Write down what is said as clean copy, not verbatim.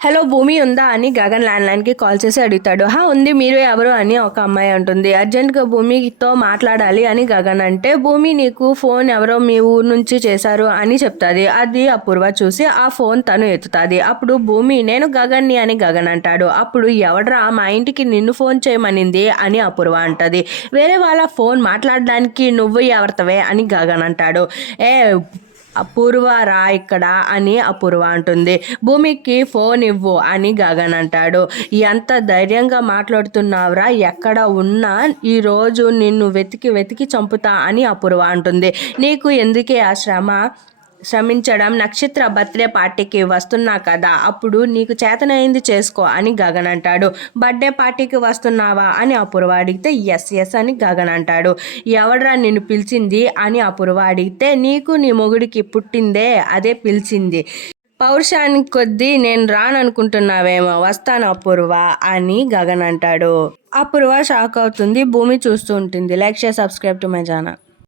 Hello భూమి ఉందా అని గగన్ ల్యాండ్లైన్కి కాల్ చేసి అడుగుతాడు. ఉంది, మీరు ఎవరు అని ఒక అమ్మాయి అంటుంది. అర్జెంట్గా భూమితో మాట్లాడాలి అని గగన్ అంటే, భూమి నీకు ఫోన్ ఎవరో మీ ఊరు నుంచి చేశారు అని చెప్తుంది. అది అపూర్వ చూసి ఆ ఫోన్ తను ఎత్తుతుంది. అప్పుడు భూమి నేను గగన్ని అని గగన్ అంటాడు. అప్పుడు ఎవడ్రా మా ఇంటికి నిన్ను ఫోన్ చేయమనింది అని అపూర్వ అంటది. వేరే వాళ్ళ ఫోన్ మాట్లాడడానికి నువ్వు ఎవరితవే అని గగన్ అంటాడు. అపూర్వ రా ఇక్కడ అని అపూర్వ అంటుంది. భూమికి ఫోన్ ఇవ్వు అని గగన్ అంటాడు. ఎంత ధైర్యంగా మాట్లాడుతున్నావురా, ఎక్కడ ఉన్నా ఈరోజు నిన్ను వెతికి వెతికి చంపుతా అని అపూర్వ అంటుంది. నీకు ఎందుకే ఆ శ్రమించడం, నక్షత్ర బర్త్డే పార్టీకి వస్తున్నా కదా, అప్పుడు నీకు చేతనైంది చేసుకో అని గగన్ అంటాడు. బర్త్డే పార్టీకి వస్తున్నావా అని అపూర్వ అడిగితే ఎస్ అని గగన్ అంటాడు. ఎవడ్రా నిన్ను పిలిచింది అని అపూర్వ అడిగితే, నీకు నీ మొగుడికి పుట్టిందే అదే పిలిచింది, పౌరుషానికి కొద్దీ నేను రాననుకుంటున్నావేమో, వస్తాను అపూర్వ అని గగన్ అంటాడు. అపూర్వ షాక్ అవుతుంది. భూమి చూస్తూ ఉంటుంది. Like share subscribe to my channel.